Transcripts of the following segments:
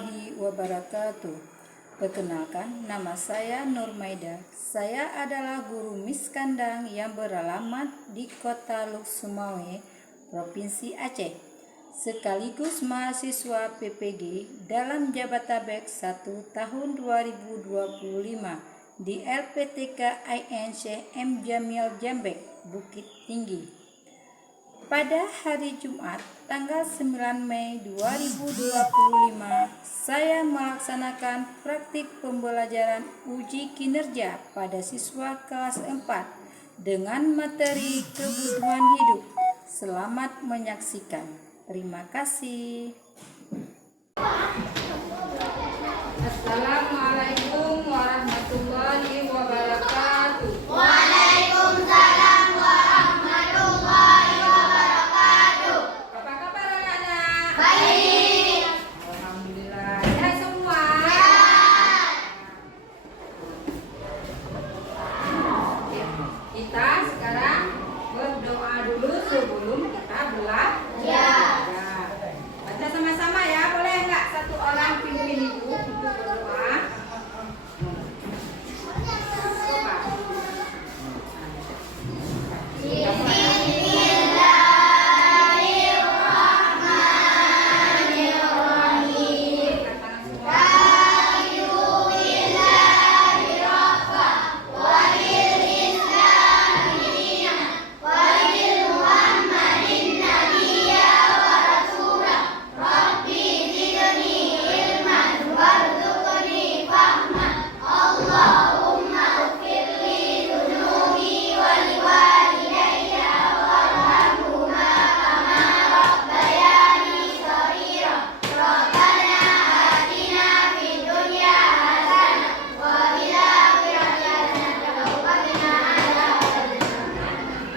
warahmatullahi wabarakatuh. Perkenalkan, nama saya Nurmaida. Saya adalah guru miskandang yang beralamat di Kota Luk Sumawe, Provinsi Aceh, sekaligus mahasiswa PPG dalam Jabodetabek 1 tahun 2025 di LPTK INC M Jamil Jambek, Bukit Tinggi. Pada hari Jumat, tanggal 9 Mei 2025, saya melaksanakan praktik pembelajaran uji kinerja pada siswa kelas 4 dengan materi kebutuhan hidup. Selamat menyaksikan. Terima kasih. Assalamualaikum warahmatullahi wabarakatuh. Waalaikumsalam warahmatullahi wabarakatuh. Apa kabar anak-anak? Baik. Alhamdulillah. Sehat semua? Ya. Kita sekarang berdoa dulu sebelum kita belajar. Baca sama-sama ya, boleh nggak? Satu orang pimpin ibu untuk berdoa.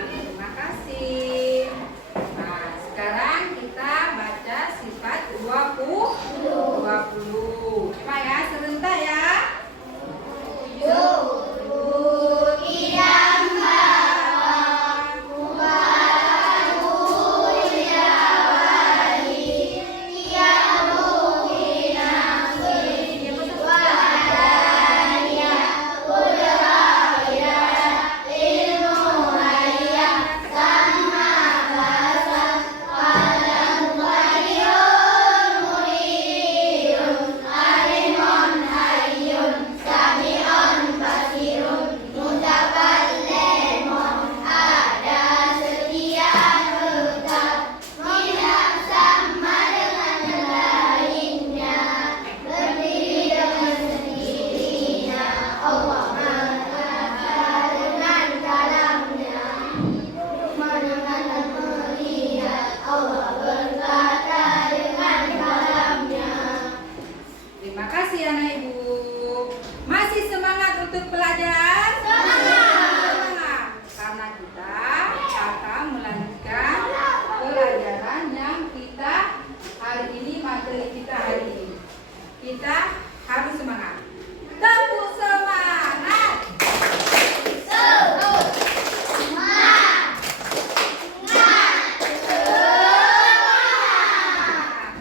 Terima kasih. Nah, sekarang kita baca sifat 20. Coba ya, sebentar ya. Terima kasih anak ibu. Masih semangat untuk belajar? Semangat. Karena kita akan melanjutkan pelajaran yang kita hari ini, materi kita hari ini. Kita harus semangat. Tepuk semangat.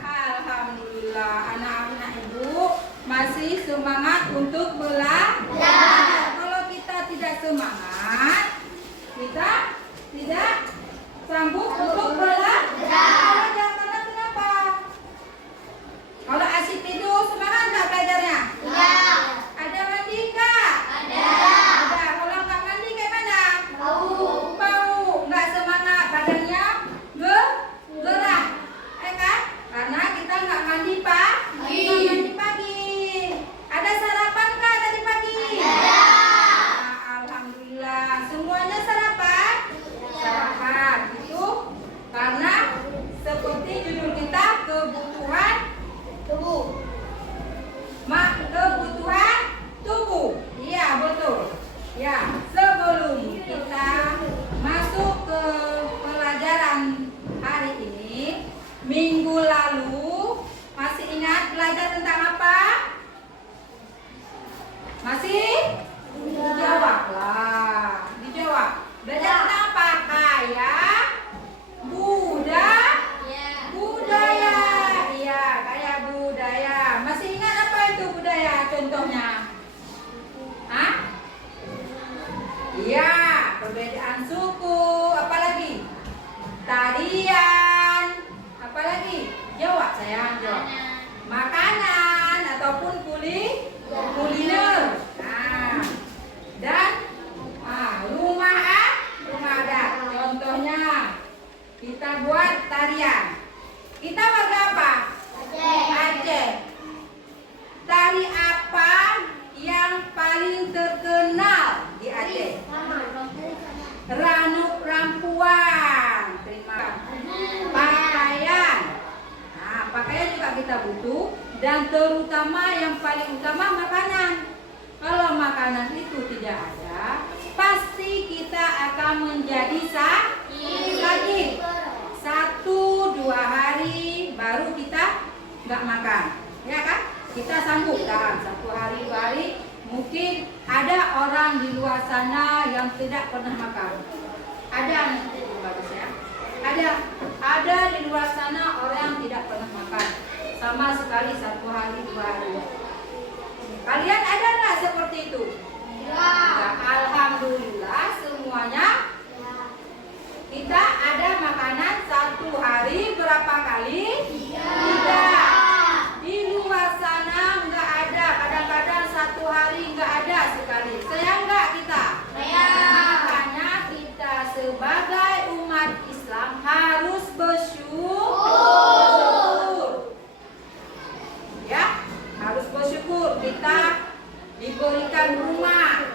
Alhamdulillah, anak-anak ibu masih semangat untuk belajar. Kalau kita tidak semangat, kita tidak sanggup untuk belajar. Karena kenapa? Kalau asyik tidur, semangat nggak belajarnya? Ada mandi nggak? Ada. Kalau nggak mandi kayak mana? Bau. Nggak semangat, badannya gerah. Kan? Karena kita nggak mandi pagi. Ada sarapan nggak dari pagi? Ada. Nah, alhamdulillah, semuanya sarapan. Sarapan itu karena seperti judul kita, kebutuhan tubuh. Kebutuhan tubuh. Iya, betul. Ya, sebelum kita masuk ke pelajaran hari ini, minggu lalu masih ingat belajar tentang apa? Masih? Dijawablah. Dijawab. Belajar tentang apa? Kaya, budaya. Iya, kaya budaya. Masih contohnya? Hah? Iya, perbedaan suku, apalagi? Tarian, apalagi? Jawab sayang, jawab. Makanan ataupun kuliner. Nah, dan rumah adat. Contohnya kita buat tarian. Kita warga apa? Aceh. Tari apa yang paling terkenal di Aceh? Ranuk Rampuan. Terima kasih. Pakaian. Nah, pakaian juga kita butuh, dan terutama yang paling utama makanan. Kalau makanan itu tidak ada, pasti kita akan menjadi sakit. 1-2 hari baru kita nggak makan, ya kan? Kita sambungkan 1 hari 2 hari. Mungkin ada orang di luar sana yang tidak pernah makan. Ada, bagus ya. Ada di luar sana orang yang tidak pernah makan sama sekali 1 hari 2 hari. Kalian ada nggak seperti itu? Ya, alhamdulillah semuanya. Kita ada makanan 1 hari berapa kali? 3. Di luar sana nggak ada. Kadang-kadang 1 hari nggak ada sekali. Sayang nggak kita? Makanya kita sebagai umat Islam harus bersyukur. Ya, harus bersyukur. Kita diberikan rumah,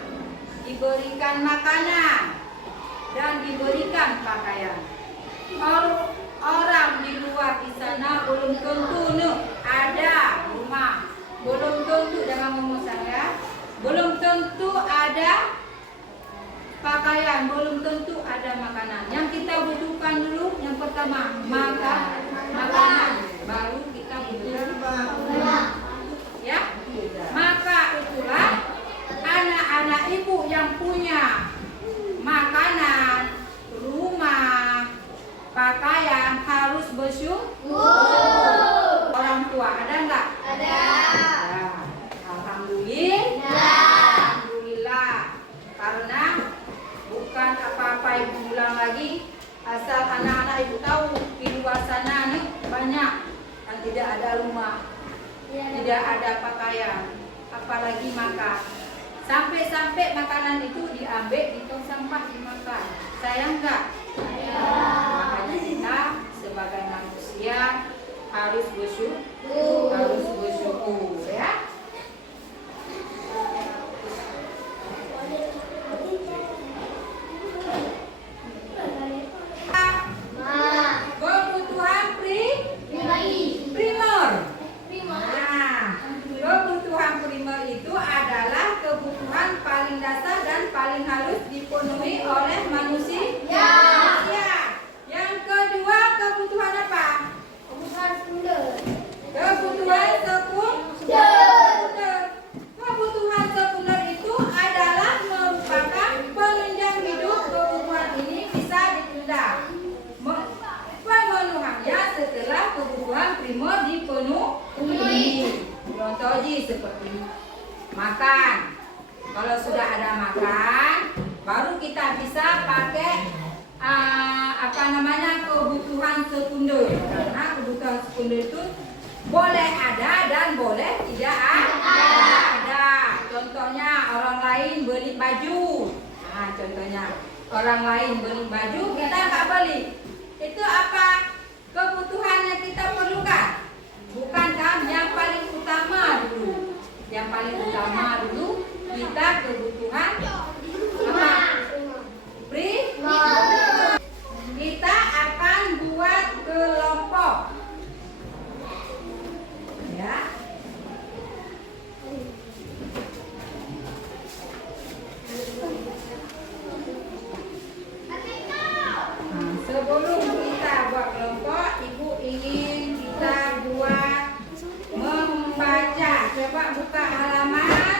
diberikan makanan, dan diberikan pakaian. Orang di luar di sana belum tentu ada rumah, belum tentu, jangan ngomong saya, belum tentu ada pakaian, belum tentu ada makanan. Yang kita butuhkan dulu, yang pertama makanan, baru kita butuhkan rumah. Ya, maka itulah anak-anak ibu yang punya makanan, rumah, pakaian harus bersyukur. Orang tua ada nggak? Ada. Alhamdulillah. Karena bukan apa-apa ibu bilang lagi, asal anak-anak ibu tahu di luar sana nih banyak yang tidak ada rumah, tidak ada pakaian, apalagi makan. Sampai-sampai makanan itu diambil di tong sampah dimakan. Sayang nggak? Makanya kita sebagai manusia harus bersyukur, ya. Kebutuhan primer. Nah, kebutuhan primer itu adalah kebutuhan paling dasar dan paling harus dipenuhi oleh manusia. Yang kedua, kebutuhan apa? Kebutuhan sekunder. Kebutuhan sekunder itu adalah merupakan penunjang hidup. Kebutuhan ini bisa ditunda pemenuhannya setelah kebutuhan primer dipenuhi. Contoh seperti makan. Kalau sudah ada makan, baru kita bisa pakai kebutuhan sekunder. Karena kebutuhan sekunder itu boleh ada dan boleh tidak ada. Contohnya orang lain beli baju. Nah, contohnya orang lain beli baju, kita nggak beli. Itu apa? Kebutuhan yang kita perlukan. Bukan kan yang paling utama dulu. Yang paling utama dulu kita kebutuhan apa? Kita akan buat kelompok. Ya. Nah, sebelum kita buat kelompok, Ibu ingin kita buat membaca. Coba buka halaman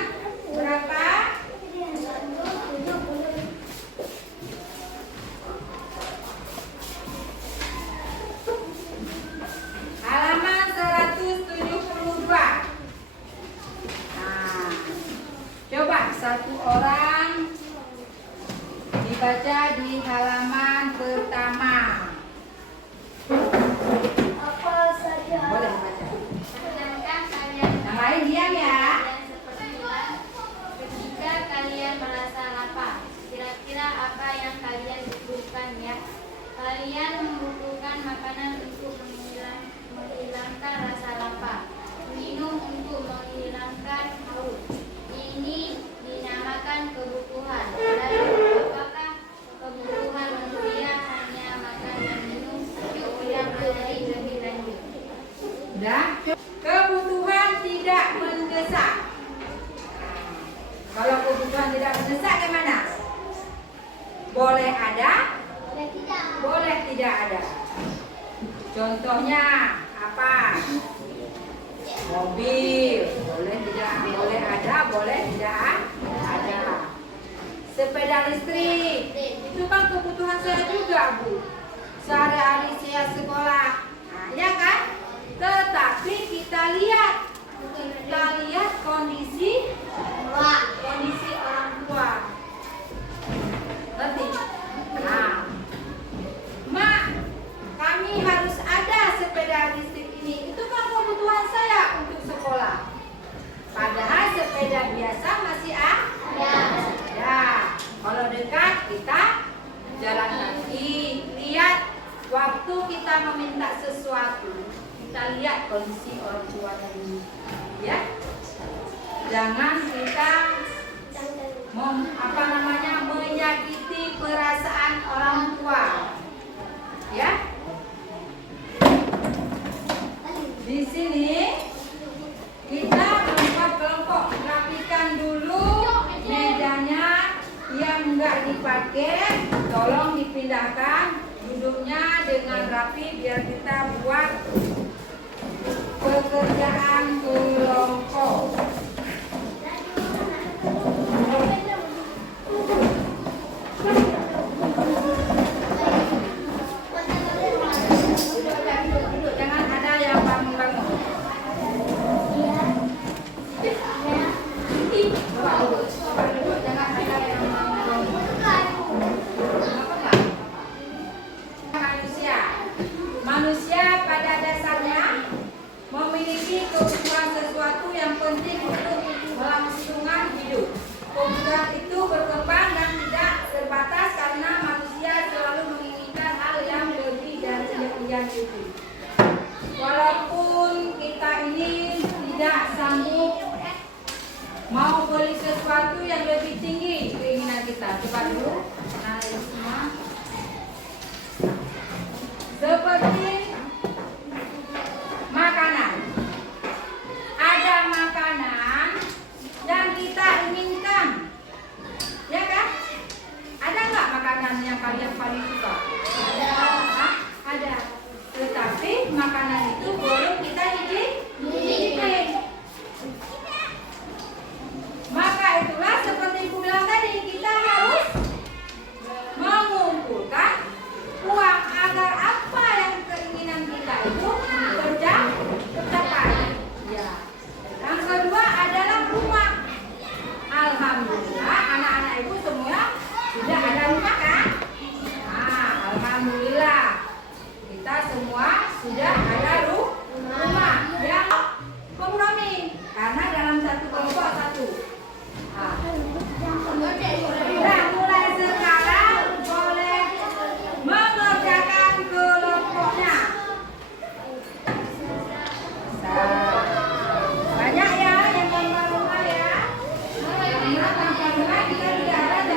Coba satu orang dibaca di halaman pertama. Apa saja? Boleh baca. Sedangkan kalian Yang lain diam ya. ketika kalian merasa lapar, kira-kira apa yang kalian butuhkan ya? Kalian membutuhkan makanan untuk menghilangkan rasa lapar, minum untuk menghilangkan haus. Ini dinamakan kebutuhan. Lalu apakah kebutuhan manusia hanya makan dan minum? Yuk kita pelajari lebih lanjut. Udah. Kebutuhan tidak mendesak. Kalau kebutuhan tidak mendesak gimana? Boleh ada, boleh tidak ada. Contohnya apa? Mobil, boleh tidak, boleh ada, boleh tidak ada. Sepeda listrik, itu kan kebutuhan saya juga, Bu. Sehari-hari saya sekolah, nah, ya kan? Tetapi kita lihat kondisi orang tua. Ngerti? Nah, Mak, kami harus ada sepeda listrik ini. Itu kan kebutuhan saya untuk sekolah. Padahal sepeda biasa masih ada. Kalau dekat kita jalan kaki. Lihat waktu kita meminta sesuatu, kita lihat kondisi orang tua dulu, ya. Jangan kita menyakiti perasaan orang tua, ya. Di sini kita membuat kelompok, rapikan dulu mejanya yang enggak dipakai, tolong dipindahkan duduknya dengan rapi biar kita buat pekerjaan kelompok. Duduk, jangan ada yang bangun-bangun. Coba duduk, jangan ada yang bangun-bangun. Manusia pada dasarnya memiliki kebutuhan sesuatu yang penting untuk kelangsungan hidup. Kebutuhan itu berkembang dan tidak terbatas karena manusia selalu menginginkan hal yang lebih dari yang itu. Walaupun kita ini tidak sanggup mau beli sesuatu yang lebih tinggi keinginan kita. Coba dulu, nah ini semua. Seperti makanan. Ada makanan yang kita inginkan, ya kan? Ada nggak makanan yang kalian paling suka? Ada. Tetapi makanan itu belum kita cicipin. Maka itulah seperti aku bilang tadi, kita harus mengumpulkan uang agar apa yang keinginan kita itu tercapai. Ya. Yang kedua adalah rumah. Alhamdulillah anak-anak ibu semua sudah ada rumah kan? Nah, alhamdulillah kita semua sudah ada rumah yang kompromi karena dalam satu kelompok satu. Nah, mulai sekarang boleh mengerjakan kelompoknya. Banyak ya yang tanpa rumah ya. Yang tanpa rumah kita tidak ada.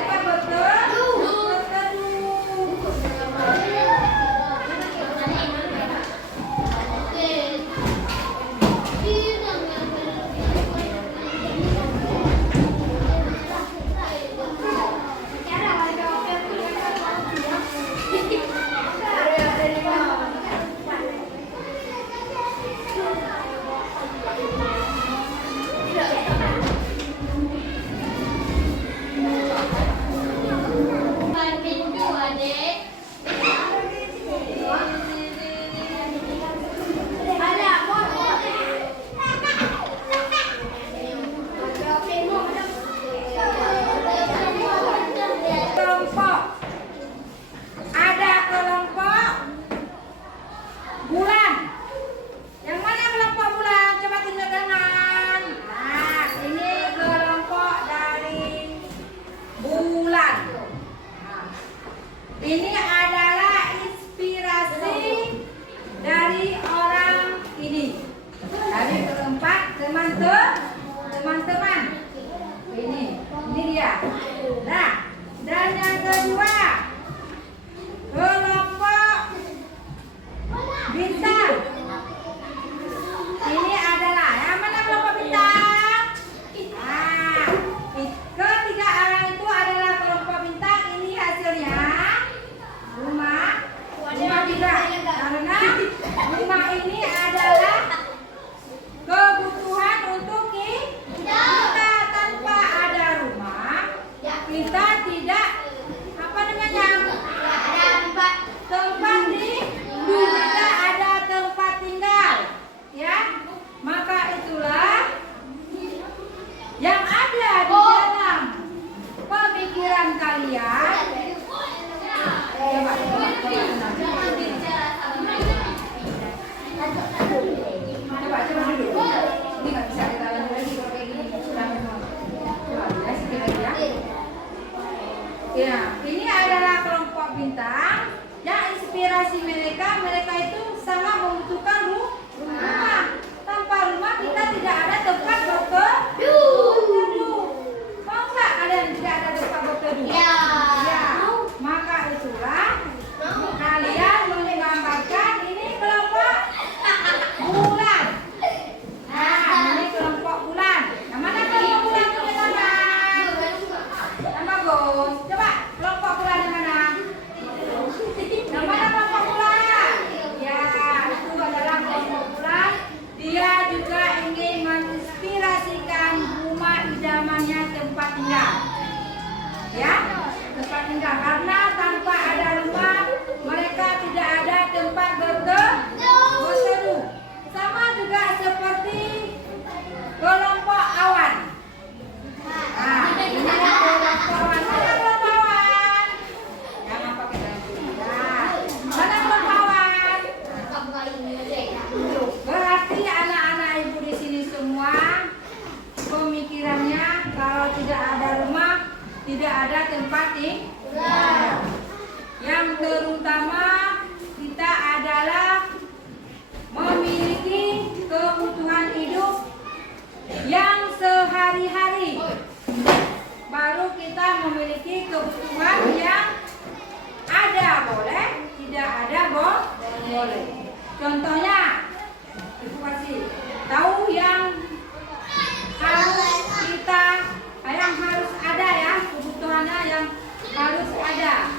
ya. Nah, dan yang kedua, kelompok bintang. Ini adalah yang mana kelompok bintang? Nah, ketiga orang itu adalah kelompok bintang. Ini hasilnya rumah tidak, karena rumah ini adalah kebutuhan untuk kita. Tanpa ada rumah, kita tidak apa namanya? Tempat tidak ada tempat tinggal, ya. Maka itulah yang ada di dalam pemikiran kalian. Coba, coba dulu. Ini nggak bisa kita lanjut lagi kalau kayak gini. Sudah memang. Coba, ya, sedikit lagi ya. Ya, ini adalah kelompok bintang. Yang inspirasi mereka itu sangat membutuhkan rumah. Tanpa rumah kita tidak ada tempat berteduh. Mau nggak kalian tidak ada tempat berteduh? Ya. Maka itulah kalian menggambarkan ini kelompok bulan. Nah, ini kelompok bulan. Yang mana kelompok bulan itu teman-teman? Yang bagus. Coba kelompok bulan yang mana? Yang mana kelompok bulan? Ya, itu adalah kelompok bulan. Dia juga ingin menginspirasikan rumah idamannya tempat tinggal. Ya, tempat tinggal. Karena tanpa ada rumah, mereka tidak ada tempat berteduh. Sama juga seperti kelompok awan. Nah, ini kelompok awan. Mana kelompok awan? Jangan pakai dalam. Mana kelompok awan? Berarti anak-anak ibu di sini semua pemikirannya kalau tidak ada rumah, tidak ada tempat tinggal. Yang terutama kita adalah memiliki kebutuhan hidup yang sehari-hari. Baru kita memiliki kebutuhan yang ada boleh, tidak ada boleh. Contohnya, ibu kasih tahu yang harus kita, yang harus ada ya, kebutuhannya yang harus ada.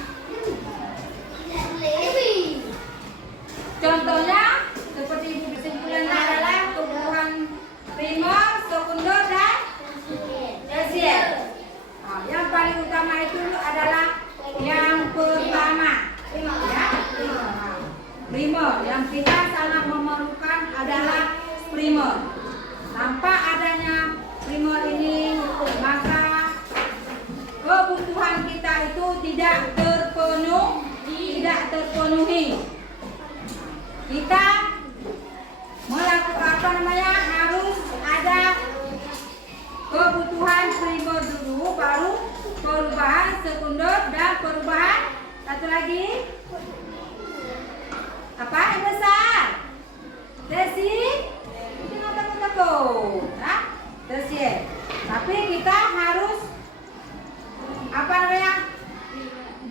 Contohnya seperti ibu kesimpulannya adalah kebutuhan primer, sekunder dan tersier. Nah, yang paling utama itu adalah yang pertama, ya, primer. Yang kita sangat memerlukan adalah primer. Tanpa adanya primer ini, maka kebutuhan kita itu tidak terpenuhi. Kita melakukan harus ada kebutuhan primer dulu, baru perubahan sekunder dan perubahan satu lagi apa yang besar? Tersier. Jangan takut-takut, nah, tersier. Tapi kita harus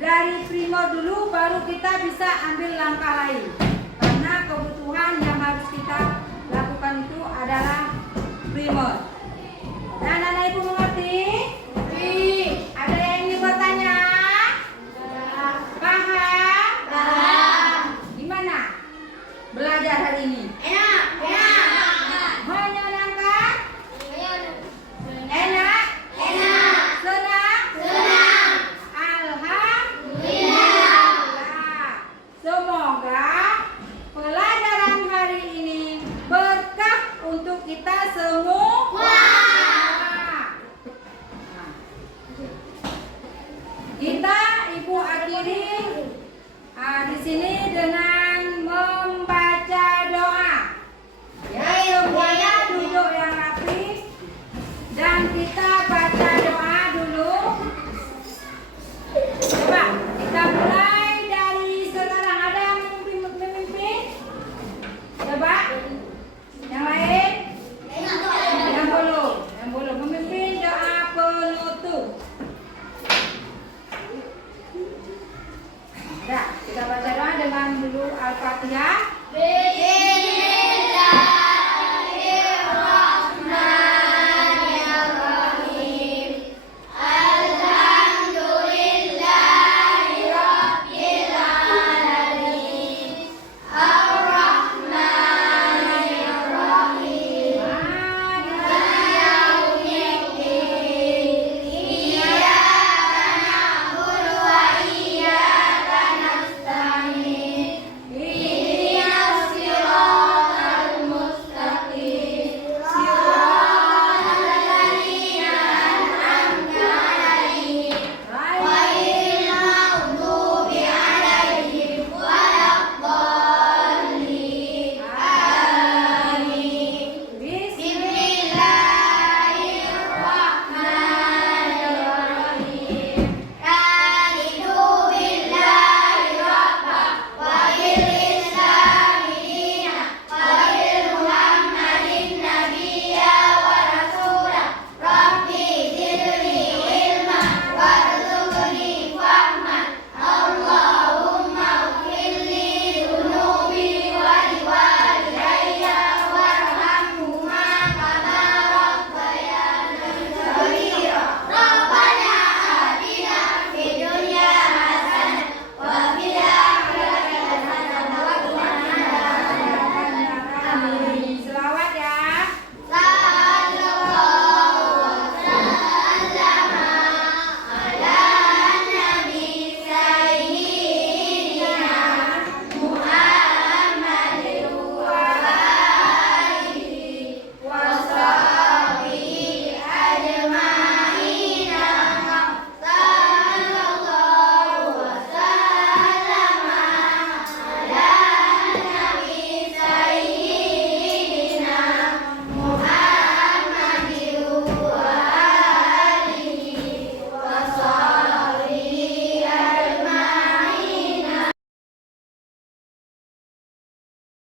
dari primer dulu, baru kita bisa ambil langkah lain. Karena kebutuhan yang harus kita lakukan itu adalah primer. Dan anak ibu mengerti? Ada yang ingin bertanya? Paham? Gimana belajar hari ini? Enak. Menyenangkan? Enak? Senang? Alhamdulillah. Semoga pelajaran hari ini berkah untuk kita semua. Kita ibu akhiri di sini dengan membaca doa. Ya, semuanya duduk yang rapi dan kita baca doa dulu. Coba kita mulai dari sekarang. Ada yang memimpin? Coba. Yang lain? Yang belum memimpin doa penutup. Latihan.